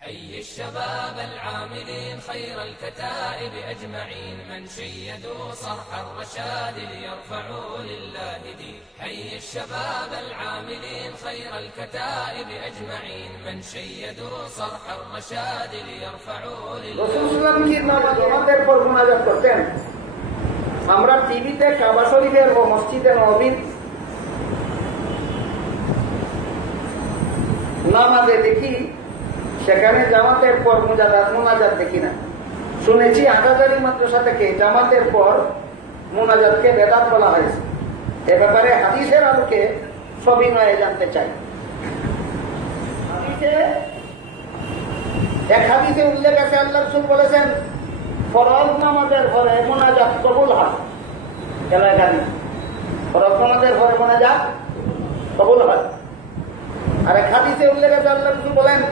حي الشباب العاملين خير الكتائب أجمعين من شيدوا صرح الرشاد ليرفعوا لله دين. حي الشباب العاملين خير الكتائب أجمعين من شيدوا صرح الرشاد ليرفعوا لله دين. আমরা টিভিতে কাবা শরীফের ও মসজিদে নববীর নামাজে দেখি, সেখানে জামাতের পর মুনাজাত দেখি না। শুনেছি আকাজারি মাদ্রাসা থেকে জামাতের পর মুনাজাতকে বেদাত বলা হয়েছে। এ ব্যাপারে হাদিসের আলোকে সবিনয়ে জানতে চাই। এক হাদিসে উল্লেখ আছে, আল্লাহ রাসূল বলেছেন ফরজ নামাজের পরে মুনাজাত কবুল হয়। ফরজ নামাজের পরে মুনাজাত কবুল হয়। আর এক হাদিসে উল্লেখ আছে, আল্লাহ রাসূল বলেন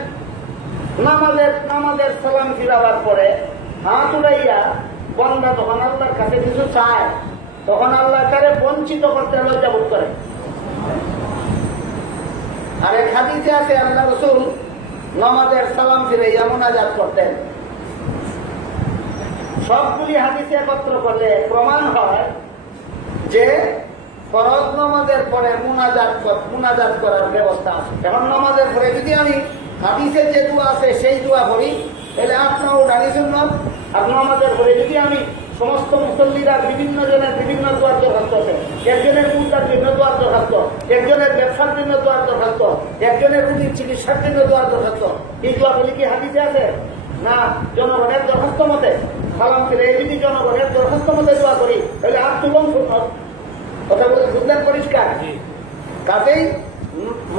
নামাজের সালাম ফিরাবার পরে হাত উড়াইয়া বান্দা যখন আল্লাহর কাছে কিছু চায়, তখন আল্লাহ তারে বঞ্চিত করতে লজ্জাবোধ করে। আর এক হাদিসে আছে, আল্লাহ রাসূল নামাজের সালাম ফিরাইয়া মুনাজাত করতেন। সবগুলি হাদিসে একত্র করলে প্রমাণ হয় যে ফরজ নামাজের পরে মুনাজাত করার ব্যবস্থা আছে। এখন নামাজের পরে যদি আমি হাদিসের যে দোয়া আছে সেই দোয়া পড়ি, তাহলে আপনার ডানি সুন্নাত। আর নামাজের পরে যদি আমি সমস্ত মুসল্লিরা বিভিন্ন জনের বিভিন্ন দোয়ার দরখাস্ত আছে, একজনের পূজার জন্য দোয়ার দরখাস্ত, একজনের ব্যবসার জন্য দোয়ার দরখাস্ত, একজনের রোগীর চিকিৎসার জন্য দোয়ার দরখাস্ত, এই দোয়া বলি কি হাদিসে আছে? না, জনগণের দরখাস্ত মতে সালাম ফিরে যদি জনগণের দরখাস্ত মতে দোয়া করি, তাহলে আর তুলন সুন্নাত। কথা বলে বুঝলেন পরিষ্কার? কাজেই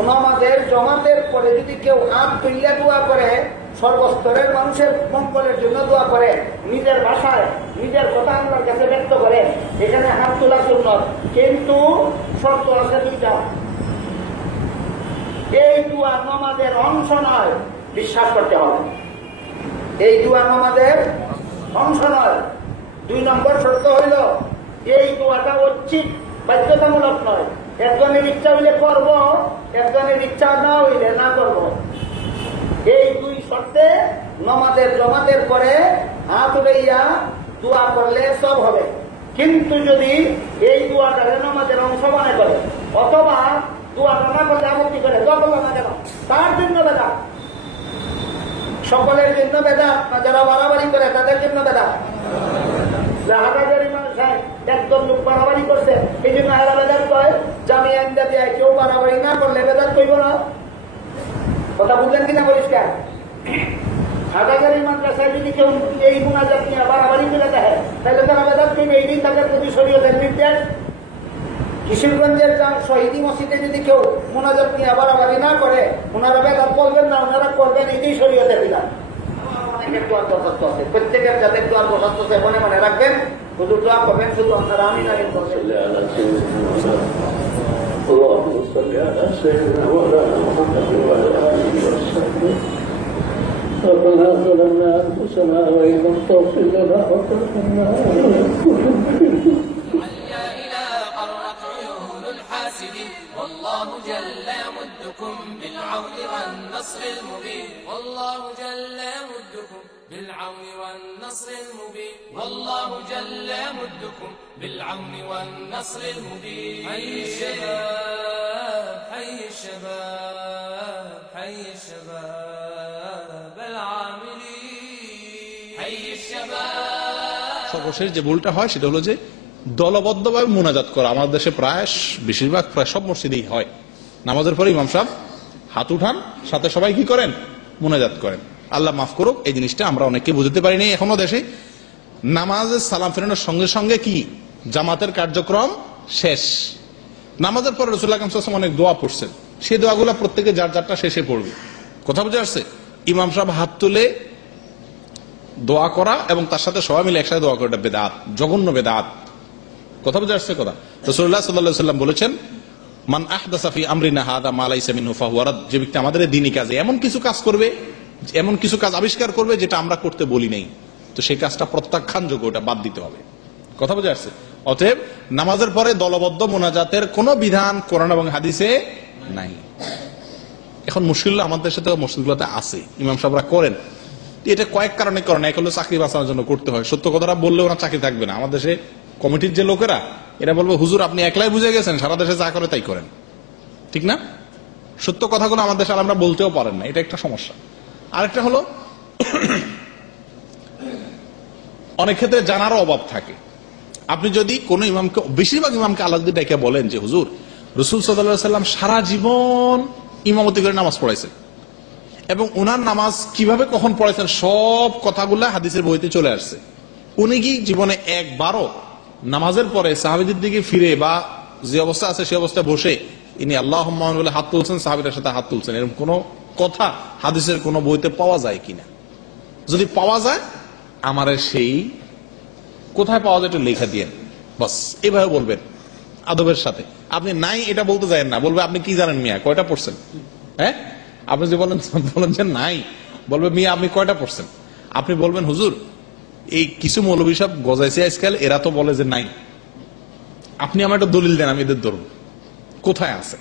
নামাজের জমাতের পরে যদি কেউ হাত তুলিয়া দোয়া করে, সর্বস্তরের মানুষের মঙ্গলের জন্য দোয়া করে, নিজের ভাষায় নিজের কথা আল্লাহর কাছে ব্যক্ত করে, এখানে হাত তোলা সুন্নাত। কিন্তু শর্ত আছে দুইটা। এই দোয়া নামাজের অংশ নয়, বিশ্বাস করতে হবে। এই দোয়া নামাজের অংশ নয়। 2 নম্বর শর্ত হইল এই দোয়াটা ঐচ্ছিক, বাধ্যতামূলক নয়। একজনের ইচ্ছা হইলে করব, একজনের ইচ্ছা না হইলে না করব। এই 2 শর্তে নামাজের জমাতের পরে হাত উঠাইয়া দোয়া করলে সব হবে। কিন্তু যদি এই দোয়াটা নামাজের অংশ মনে করে, অথবা দোয়াটা না করলে আপত্তি করে, দোয়া করলো না কেন, তার জন্য বেদাত। সকলের জন্য বেদাত না, যারা বাড়াবাড়ি করে তাদের জন্য বেদাত। একদম লোক বাড়াবাড়ি করছে, এই জন্য এরা বেদাত কয়। জামিয়া ইমদাদিয়া কেউ বাড়াবাড়ি না করলে বেদাত কইব না। কথা বুঝলেন কিনা পরিষ্কার? হাজারি মাদ্রাসায় যদি কেউ এই মুনাজাত নিয়ে বাড়াবাড়ি করে দেখে, তাহলে তারা বেদাত কইবে। এই দিন তাদের প্রতি শরীয়তের নির্দেশ। কিশোরগঞ্জের শহীদি মসজিদে যদি কেউ মুনাজাত নিয়ে বাড়াবাড়ি না করে, ওনারা বেদাত করবেন না, ওনারা করবেন এটাই শরীয়তের বিধান। অনেকের দোয়ার দরখাস্ত আছে, প্রত্যেকের যাদের দোয়ার দরখাস্ত আছে মনে মনে রাখবেন, শুধু দোয়া করবেন, শুধু আপনারা আমি না ربنا ظلمنا أنفسنا وإن لم تغفر لنا وترحمنا والله جل يمدكم بالعون والنصر المبين. والله جل يمدكم بالعون والنصر المبين. والله جل يمدكم بالعون والنصر المبين. حي الشباب حي الشباب حي الشباب العاملين. حي الشباب. সর্বশেষ যে ভুলটা হয় সেটা হলো যে দলবদ্ধভাবে মুনাজাত করা। আমাদের দেশে প্রায় সব মসজিদেই হয়। নামাজের পরে ইমাম সাহেব হাত উঠান, সাথে সবাই কি করেন? মুনাজাত করেন। আল্লাহ মাফ করুক, এই জিনিসটা আমরা অনেককে বুঝতে পারিনি এখনো দেশে। নামাজের সালাম ফেরানোর সঙ্গে সঙ্গে কি জামাতের কার্যক্রম শেষ। নামাজের পরে রাসূলুল্লাহ সাল্লাল্লাহু আলাইহি ওয়াসাল্লাম অনেক দোয়া পড়ছেন, সেই দোয়াগুলো প্রত্যেকে যার যারটা শেষে পড়বে। কথা বুঝে আসছে? ইমাম সাহেব হাত তুলে দোয়া করা এবং তার সাথে সবাই মিলে একসাথে দোয়া করা, এটা বেদাত, জঘন্য বেদাত। কথা বুঝে আসছে কথা? রাসূলুল্লাহ সাল্লাল্লাহু আলাইহি ওয়াসাল্লাম বলেছেন, মান আহদাসা ফি আমরিনা হাযা মা লাইসা মিনহু ফাহুয়া রাদ। যে ব্যক্তি আমাদের দ্বীনি কাজে এমন কিছু কাজ করবে, এমন কিছু কাজ আবিষ্কার করবে যেটা আমরা করতে বলি নাই, তো সেই কাজটা প্রত্যাখ্যানযোগ্য, ওটা বাদ দিতে হবে। কথা বুঝে আসছে? অতএব নামাজের পরে দলবদ্ধ মুনাজাতের কোন বিধান কোরআন এবং হাদিসে নাই। এখন মুশকিল আমাদের সাথে মসজিদগুলোতে আছে, ইমাম সাহেবরা করেন, এটা কয়েক কারণে করেন। এক হলো চাকরি বাঁচানোর জন্য করতে হয়, সত্য কথাটা বললে ওরা চাকরি থাকবে না। আমাদের দেশে কমিটির যে লোকেরা এরা বলবো হুজুর আপনি একলাই বুঝে গেছেন, সারা দেশে যা করে তাই করেন, ঠিক না? সত্য কথাগুলো আমাদের দেশে আমরা বলতেও পারেন না, এটা একটা সমস্যা। আরেকটা হলো অনেক ক্ষেত্রে জানারও অভাব থাকে। আপনি যদি কোন ইমামকে, বেশিরভাগ ইমামকে আলাদা ডেকে বলেন যে হুজুর রাসূল সাল্লাল্লাহু আলাইহি সাল্লাম সারা জীবন ইমামতি করে নামাজ পড়াইছেন এবং ওনার নামাজ কিভাবে কখন পড়াইছেন সব কথাগুলা হাদিসের বইতে চলে আসছে। উনি কি জীবনে একবারও নামাজের পরে সাহাবীদের দিকে ফিরে বা যে অবস্থা আছে সে অবস্থায় বসে ইনি আল্লাহুম্মা বলে হাত তুলছেন, সাহাবীদের সাথে হাত তুলছেন, এরকম কোন কথা হাদিসের কোন বইতে পাওয়া যায় কিনা? যদি পাওয়া যায় আমার সেই কোথায় পাওয়া যায় একটু লেখা দিয়েন, বাস এভাবে বলবেন আদবের সাথে। আপনি নাই এটা বলতে যাবেন না, বলবে আপনি কি জানেন মিয়া কয়টা পড়ছেন? হ্যাঁ, আপনি যে বলেন যে নাই, বলবে মিয়া আপনি কয়টা পড়ছেন? আপনি বলবেন হুজুর এই কিছু মৌলবী সাহেব গজাইছে আজকাল, এরা তো বলে যে নাই, আপনি আমার একটা দলিল দেন আমি এদের ধরব, কোথায় আছে?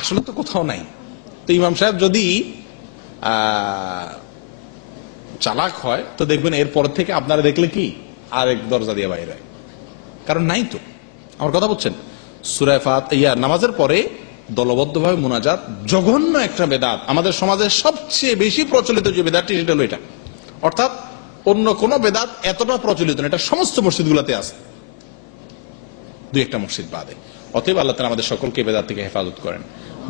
আসলে তো কোথাও নাই। তো ইমাম সাহেব যদি চালাক হয় তো দেখবেন এরপর থেকে আপনারা দেখলে কি আরেক দরজা দিয়ে বাইরে হয়, কারণ নাই তো। আমার কথা বলছেন? সূরা ফাতিহা নামাজের পরে দলবদ্ধভাবে মুনাজাত জঘন্য একটা বেদাত। আমাদের সমাজে সবচেয়ে বেশি প্রচলিত যে বেদাতটি সেটা হলো এটা, অর্থাৎ অন্য কোন বেদাত এতটা প্রচলিত না, এটা সমস্ত মসজিদগুলোতে আছে, দুই একটা মসজিদ বাদে। অতএব আল্লাহ তাআলা আমাদের সকলকে বেদাত থেকে হেফাজত করেন।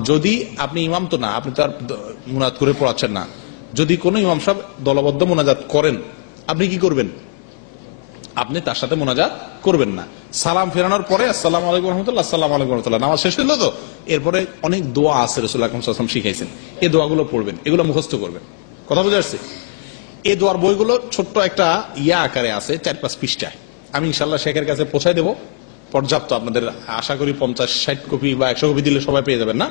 যদি আপনি ইমাম তো না, আপনি তো আর মুনাজাত করে পড়াচ্ছেন না, যদি কোন ইমাম সাহেব দলবদ্ধ মুনাজাত করেন আপনি কি করবেন? আপনি তার সাথে মুনাজাত করবেন না। সালাম ফেরানোর পরে আসসালামু আলাইকুম ওয়া রাহমাতুল্লাহ, আসসালামু আলাইকুম ওয়া রাহমাতুল্লাহ, নামাজ শেষ হলো তো, এরপরে অনেক দোয়া আছে রাসূল আকরাম সাল্লাল্লাহু আলাইহি ওয়াসাল্লাম শিখাইছেন, এই দোয়াগুলো পড়বেন, এগুলো মুখস্থ করবেন। কথা বুঝে আসছে? এই দোয়ার বইগুলো ছোট্ট একটা আকারে আছে 4-5 পৃষ্ঠায়, আমি ইনশাআল্লাহ শেখের কাছে পৌঁছায় দেবো। পর্যাপ্ত আপনাদের আশা করি 50-60 কপি বা 100 কপি দিলে সবাই পেয়ে যাবেন না?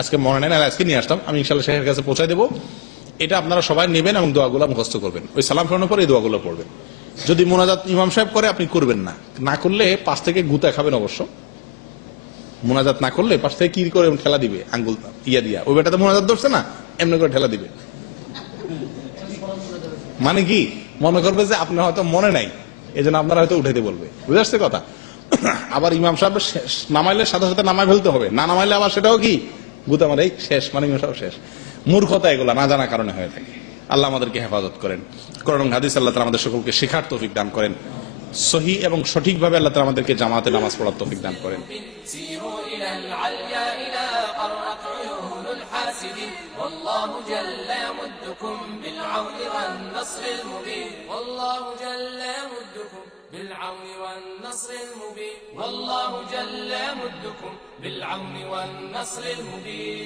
আজকে মনে নেই, আজকে নিয়ে আসতাম, আমি ইনশাআল্লাহ শেখের কাছে পৌঁছায় দেবো। এটা আপনারা সবাই নেবেন এবং দোয়াগুলো মুখস্থ করবেন। ওই সালাম ফেরানোর পরে এই দোয়াগুলো পড়বেন। যদি মুনাজাত ইমাম সাহেব করে আপনি করবেন না, না করলে পাশ থেকে গুতা খাবেন অবশ্য। মুনাজাত না করলে পাশ থেকে কি করে ঠেলা দিবে আঙ্গুল দিয়া, ওই বেটাতে মুনাজাত ধরছে না এমনি করে ঠেলা দিবে। মানে কি মনে করবে যে আপনার হয়তো মনে নাই, এই জন্য আপনারা হয়তো উঠাইতে বলবে। বুঝে আসছে কথা? আবার ইমাম সাহেব নামাইলে সাথে সাথে নামাই ফেলতে হবে, না নামাইলে আবার সেটাও কি গুতা মারে শেষ, মানে ইমাম সাহেব শেষ। মূর্খতা এগুলা না জানা কারণে হয়ে থাকে। আল্লাহ আমাদেরকে হেফাজত করেন। কোরআন হাদিস আল্লাহ তাআলা আমাদের সকলকে শেখার তৌফিক দান করেন। সহিহ এবং সঠিকভাবে আল্লাহ তাআলা আমাদেরকে জামাতে নামাজ পড়ার তৌফিক দান করেন। سيروا إلى العليا إلى قرت عيون الحاسدين والله جل يمدكم بالعون والنصر المبين والله جل يمدكم بالعون والنصر المبين والله جل يمدكم بالعون والنصر المبين.